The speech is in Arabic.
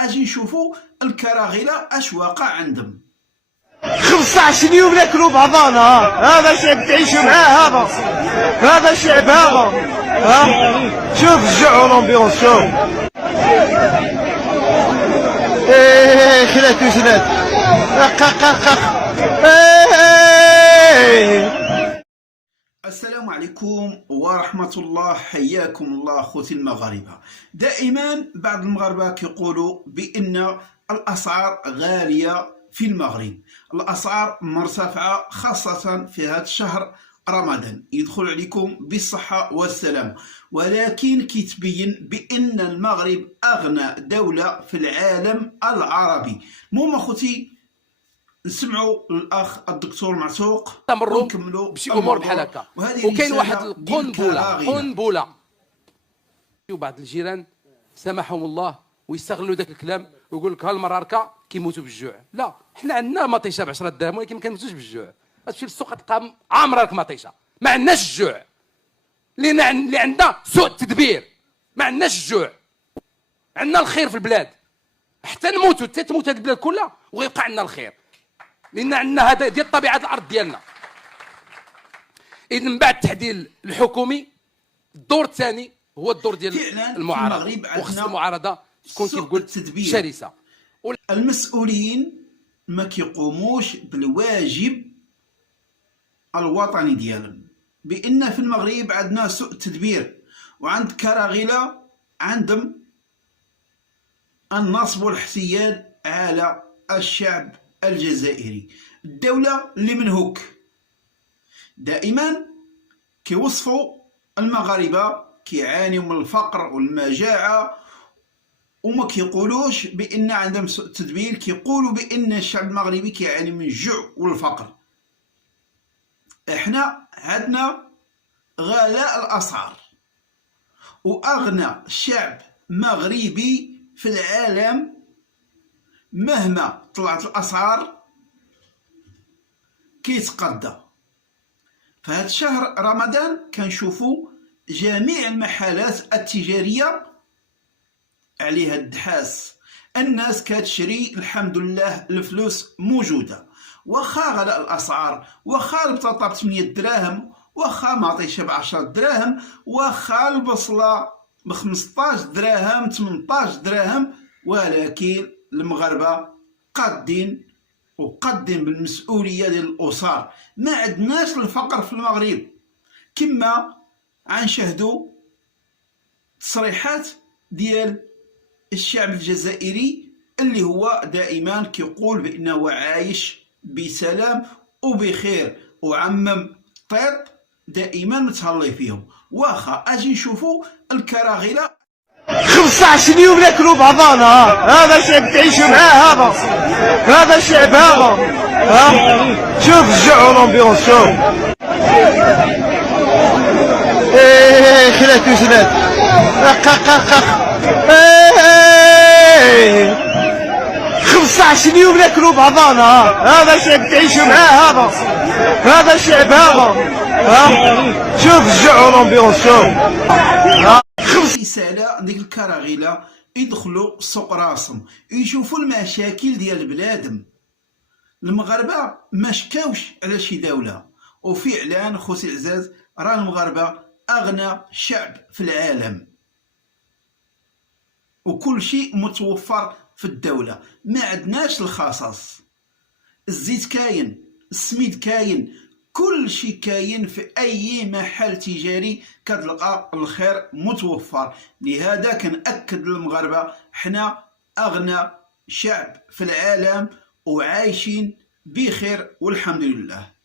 اجي نشوفوا الكراغله اش واقع عندهم. 15 يوم ناكلوا بعضانا. هذا الشعب تعيشوا معاه. هذا الشعب شوف الجوع والامبيونس. شوف خلات وجنات. السلام عليكم ورحمة الله، حياكم الله خوتي المغاربة. دائما بعض المغاربة كيقولوا بأن الأسعار غالية في المغرب، الأسعار مرتفعة خاصة في هذا الشهر رمضان يدخل عليكم بالصحة والسلامة، ولكن كيتبين بأن المغرب أغنى دولة في العالم العربي. المهم أخوتي نسمعوا الاخ الدكتور معتوق ونكملوا بشي امور بحال هكا. وكاين واحد القنبله وبعض الجيران سامحهم الله ويستغلوا ذاك الكلام ويقول لك هالمراركه كيموتوا بالجوع. لا، حنا عندنا مطيشه ب 10 درهم ولكن ما كنموتوش بالجوع. غتمشي للسوق تلقى عامره لك مطيشه. ما عندناش الجوع، اللي عندنا سوء التدبير. ما عندناش الجوع، عندنا الخير في البلاد. حتى نموتوا تموت هذه البلاد كلها ويبقى عندنا الخير، لان عندنا هذا ديال طبيعه الارض ديالنا. اذا من بعد التحديد الحكومي الدور الثاني هو الدور ديال المعارضه، وخص المعارضه تكون كيف قلت شرسه. المسؤولين ما كيقوموش بالواجب الوطني ديالهم، بان في المغرب عندنا سوء التدبير، وعند كراغله عندهم النصب والاحتيال على الشعب الجزائري. الدولة اللي منهوك دائما كيوصفوا المغاربة كيعانيوا من الفقر والمجاعة، وما كيقولوش بأن عندهم سوء التدبير، كيقولوا بأن الشعب المغربي كيعاني من الجوع والفقر. احنا عندنا غلاء الأسعار، وأغنى شعب مغربي في العالم مهما طلعت الأسعار كيتقدى. فهاد شهر رمضان كنشوفوا جميع المحلات التجارية عليها الدحاس، الناس كتشري الحمد لله، الفلوس موجودة، واخا غلاء الأسعار، واخا البطاطا ب 8 دراهم، واخا مطيشة ب 10 دراهم، واخا البصلة ب 15 دراهم 18 دراهم، ولكن المغاربة قادين بالمسؤولية ديال الأسر. ما عندناش الفقر في المغرب كما غنشاهدوا تصريحات ديال الشعب الجزائري اللي هو دائما كيقول بأنه عايش بسلام وبخير، وعمم الطيط دائما متهلي فيهم. واخا اجي نشوفوا الكراغله 15 يوم ناكلوا بعضانا. هذا الشعب تعيشوا معاه. هذا الشعب شوف الجوع والامبيونس. شوف خلات وجنات. 15 يوم ناكلوا بعضانا. هذا الشعب تعيشوا معاه. هذا الشعب شوف الجوع والامبيونس. شوف رسالة ديك الكراغله يدخلوا سوق راسهم يشوفوا المشاكل ديال بلادهم. المغاربه ما شكاوش على شي دوله، وفعلا خوتي العزاز راه المغاربه اغنى شعب في العالم، وكل شيء متوفر في الدوله. ما عندناش الخصاص، الزيت كاين، السميد كاين، كل شيء كاين في اي محل تجاري كتلقى الخير متوفر. لهذا كنأكد للمغاربه حنا اغنى شعب في العالم وعايشين بخير والحمد لله.